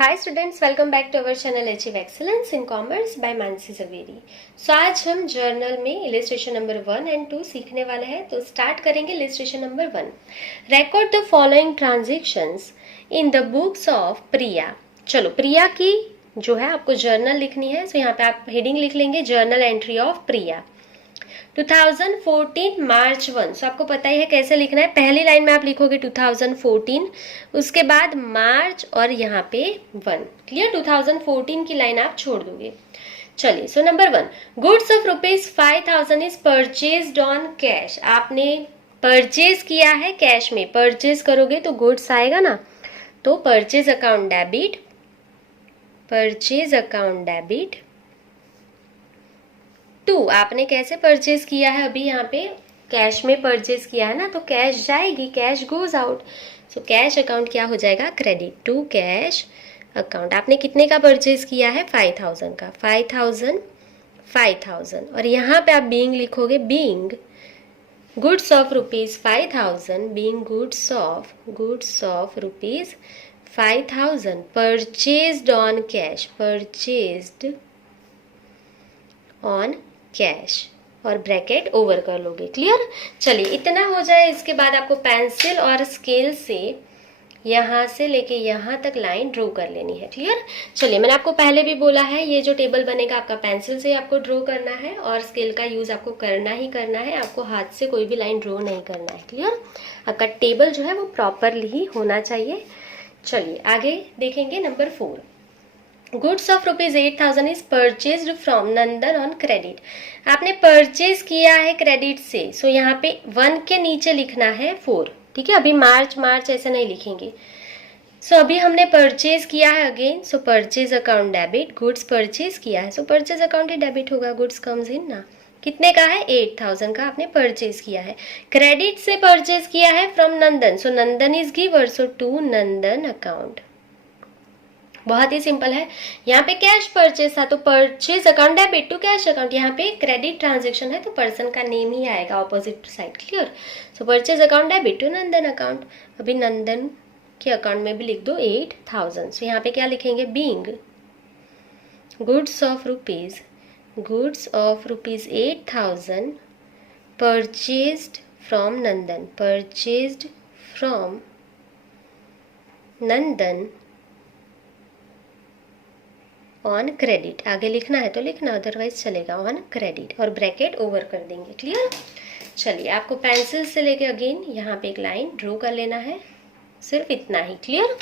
Hi students, welcome back to our channel achieve excellence in commerce by Mansi Javeri. So आज हम journal में illustration number 1 and 2 सीखने वाले हैं। तो स्टार्ट करेंगे illustration number 1। Record the following transactions in the books of Priya. चलो, प्रिया की जो है आपको जर्नल लिखनी है। सो यहाँ पे आप हेडिंग लिख लेंगे जर्नल एंट्री ऑफ प्रिया 2014 मार्च 1। सो आपको पता ही है कैसे लिखना है। पहली लाइन में आप लिखोगे 2014, उसके बाद मार्च और यहाँ पे 1। क्लियर? 2014 की लाइन आप छोड़ दोगे। चलिए, so number 1, goods of ₹5000 is purchased on cash. आपने परचेज किया है कैश में। परचेज करोगे तो गुड्स आएगा ना, तो purchase account debit, purchase account debit to. आपने कैसे परचेज किया है? अभी यहाँ पे कैश में परचेज किया है ना, तो कैश जाएगी, cash goes out. So cash account क्या हो जाएगा? Credit to cash account. आपने कितने का परचेज किया है? 5000 का। 5000 और यहाँ पे आप बीइंग लिखोगे, being goods of ₹5000, being goods of ₹5000 purchased on cash, purchased on cash और ब्रैकेट ओवर कर लोगे। क्लियर? चलिए, इतना हो जाए। इसके बाद आपको पेंसिल और स्केल से यहाँ से लेके यहाँ तक लाइन ड्रॉ कर लेनी है। क्लियर? चलिए, मैंने आपको पहले भी बोला है, ये जो टेबल बनेगा आपका पेंसिल से आपको ड्रॉ करना है और स्केल का यूज आपको करना ही करना है। आपको हाथ से कोई भी लाइन ड्रॉ नहीं करना है। क्लियर? आपका टेबल जो है वो प्रॉपरली ही होना चाहिए। चलिए आगे देखेंगे। Number 4, goods of ₹8000 is purchased from Nandan on credit. आपने परचेज किया है क्रेडिट से। सो यहाँ पे 1 के नीचे लिखना है 4। ठीक है? अभी मार्च ऐसे नहीं लिखेंगे। सो अभी हमने परचेज किया है अगेन। सो purchase account debit, goods purchase किया है, सो परचेज अकाउंट ही डेबिट होगा, गुड्स कम्स इन ना। कितने का है? 8000 का आपने परचेज किया है। क्रेडिट से परचेज किया है from Nandan, so Nandan is giver, so to Nandan account. बहुत ही सिंपल है। यहाँ पे कैश परचेज था तो purchase account debit to cash account. यहाँ पे क्रेडिट ट्रांजेक्शन है तो पर्सन का नेम ही आएगा opposite side. Clear? So purchase account debit to Nandan account. अभी नंदन के अकाउंट में भी लिख दो 8000। सो यहाँ पे क्या लिखेंगे? Being goods of rupees 8000 purchased from Nandan, purchased from Nandan on credit. आगे लिखना है तो लिखना, अदरवाइज चलेगा ऑन क्रेडिट और ब्रैकेट ओवर कर देंगे। क्लियर? चलिए, आपको पेंसिल से लेके अगेन यहाँ पे एक लाइन ड्रॉ कर लेना है, सिर्फ इतना ही। क्लियर?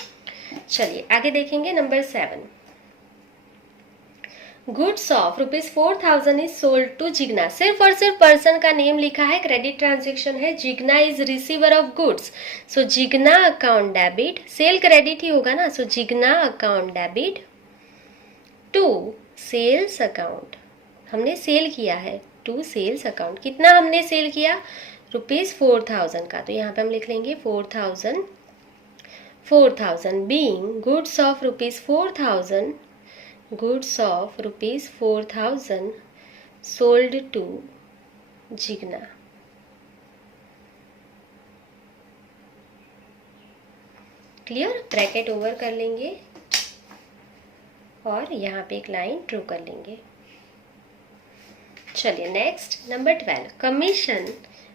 चलिए आगे देखेंगे। Number 7, goods of ₹4000 is sold to Jigna. सिर्फ और सिर्फ पर्सन का नेम लिखा है, क्रेडिट ट्रांजेक्शन है। Jigna is receiver of goods, so Jigna account debit, sale credit ही होगा ना, so Jigna account debit to sales account. हमने सेल किया है, टू सेल्स अकाउंट। कितना हमने सेल किया? ₹4000 का, तो यहाँ पे हम लिख लेंगे 4000 being goods of ₹4000, goods of ₹4000 sold to Jigna. Clear? Bracket over कर लेंगे और यहाँ पे एक लाइन ड्रॉ कर लेंगे। चलिए नेक्स्ट, नंबर 12, कमीशन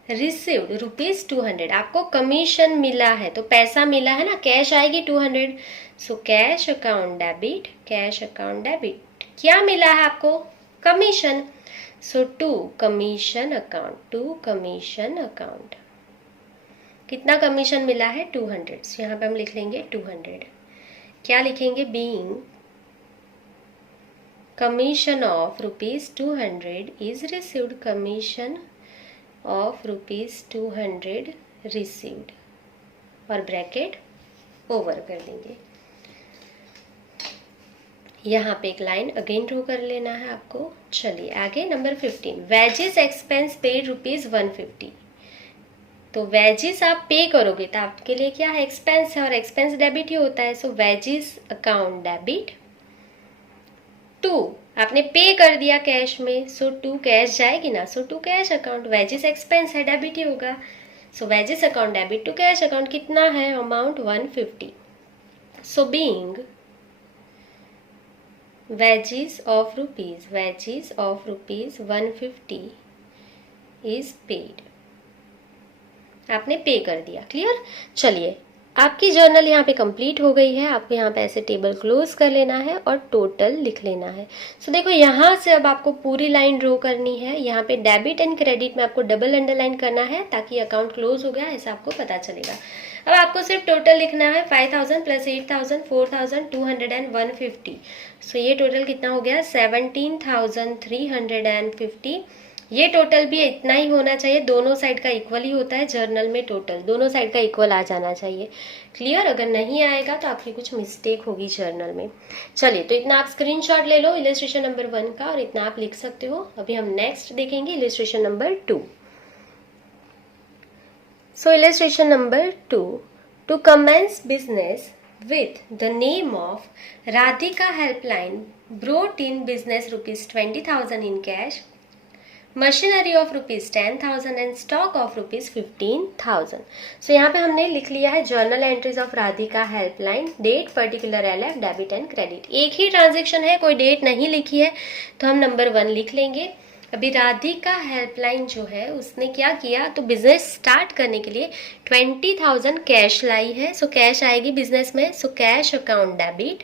रिसीव्ड ₹200। आपको कमीशन मिला है तो पैसा मिला है ना, कैश आएगी 200। So cash account debit, cash account debit. क्या मिला है आपको? Commission, so to commission account, to commission account. कितना कमीशन मिला है? 200। सो यहाँ पे हम लिख लेंगे 200। क्या लिखेंगे? Being commission of ₹200 is received, commission of ₹200 received और ब्रैकेट ओवर कर देंगे। यहाँ पे एक लाइन अगेन ड्रॉ कर लेना है आपको। चलिए आगे। Number 15, wages expense paid ₹150। तो वेजेस आप पे करोगे तो आपके लिए क्या है? एक्सपेंस है और एक्सपेंस डेबिट ही होता है। सो वेजेस अकाउंट डेबिट टू, आपने पे कर दिया कैश में, सो टू कैश जाएगी ना, so to cash account. Wages expense है, डेबिट ही होगा। So wages account debit to cash account. कितना है amount? 150। So being wages of rupees 150 is paid। आपने पे कर दिया। क्लियर। चलिए आपकी जर्नल यहाँ पे कंप्लीट हो गई है। आपको यहाँ पे ऐसे टेबल क्लोज कर लेना है और टोटल लिख लेना है। सो देखो यहाँ से अब आपको पूरी लाइन ड्रॉ करनी है। यहाँ पे डेबिट एंड क्रेडिट में आपको डबल अंडरलाइन करना है ताकि अकाउंट क्लोज हो गया ऐसा आपको पता चलेगा। अब आपको सिर्फ टोटल लिखना है 5000 प्लस 8000 4200 एंड 150। सो ये टोटल कितना हो गया 17350। ये टोटल भी इतना ही होना चाहिए, दोनों साइड का इक्वल ही होता है जर्नल में, टोटल दोनों साइड का इक्वल आ जाना चाहिए। क्लियर। अगर नहीं आएगा तो आपकी कुछ मिस्टेक होगी जर्नल में। चलिए तो इतना आप स्क्रीनशॉट ले लो इलस्ट्रेशन नंबर 1 का और इतना आप लिख सकते हो। अभी हम नेक्स्ट देखेंगे illustration number 2। So illustration number 2, to commence business with the name of Radhika Helpline brought in business rupees 20,000 in cash, machinery of rupees 10,000 and stock of rupees 15,000। So यहाँ पे हमने लिख लिया है journal entries of Radhika helpline, date, particular LF, debit and credit. एक ही transaction है, कोई डेट नहीं लिखी है तो हम नंबर 1 लिख लेंगे। अभी राधिका हेल्पलाइन जो है उसने क्या किया, तो बिजनेस स्टार्ट करने के लिए 20,000 कैश लाई है। सो कैश आएगी बिजनेस में। सो कैश अकाउंट डेबिट।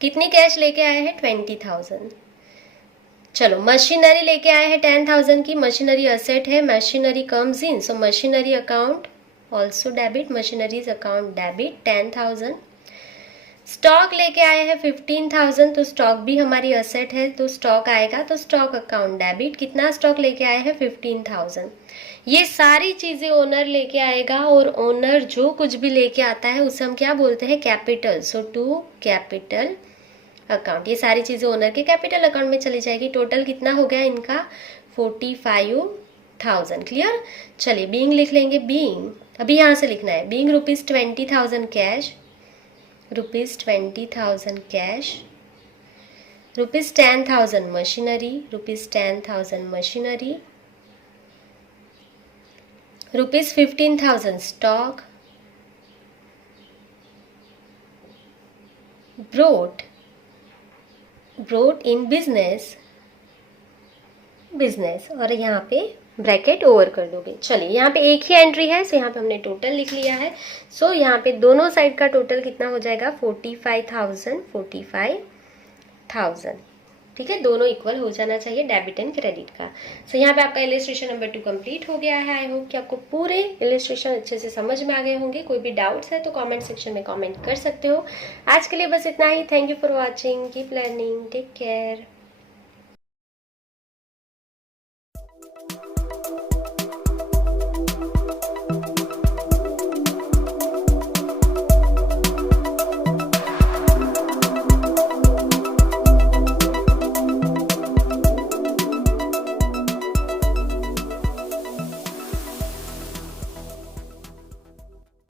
कितनी कैश लेके आए हैं 20,000। चलो मशीनरी लेके आए हैं 10,000 की, मशीनरी असेट है, machinery comes in, so machinery account also debit, machineries account debit 10,000। Stock लेके आए हैं 15,000, तो स्टॉक भी हमारी असेट है तो स्टॉक आएगा, तो स्टॉक अकाउंट डेबिट। कितना स्टॉक लेके आए हैं 15,000। ये सारी चीजें ओनर लेके आएगा और ओनर जो कुछ भी लेके आता है उसे हम क्या बोलते हैं capital. So to capital account, ये सारी चीजें ओनर के कैपिटल अकाउंट में चली जाएगी। टोटल कितना हो गया इनका 45,000। क्लियर। चलिए बीइंग लिख लेंगे। बीइंग अभी यहाँ से लिखना है, being rupees 20,000 cash, rupees 20,000 cash, rupees 10,000 machinery, rupees 10,000 machinery, rupees 15,000 stock, brought in business और यहाँ पे ब्रैकेट ओवर कर दोगे। चलिए यहाँ पे एक ही एंट्री है, सो यहाँ पे हमने टोटल लिख लिया है। सो यहाँ पे दोनों साइड का टोटल कितना हो जाएगा 45,000। ठीक है, दोनों इक्वल हो जाना चाहिए डेबिट एंड क्रेडिट का। सो यहाँ पे आपका इलस्ट्रेशन नंबर 2 कंप्लीट हो गया है। आई होप कि आपको पूरे इलस्ट्रेशन अच्छे से समझ में आ गए होंगे। कोई भी डाउट्स है तो कमेंट सेक्शन में कमेंट कर सकते हो। आज के लिए बस इतना ही। Thank you for watching, keep learning, take care.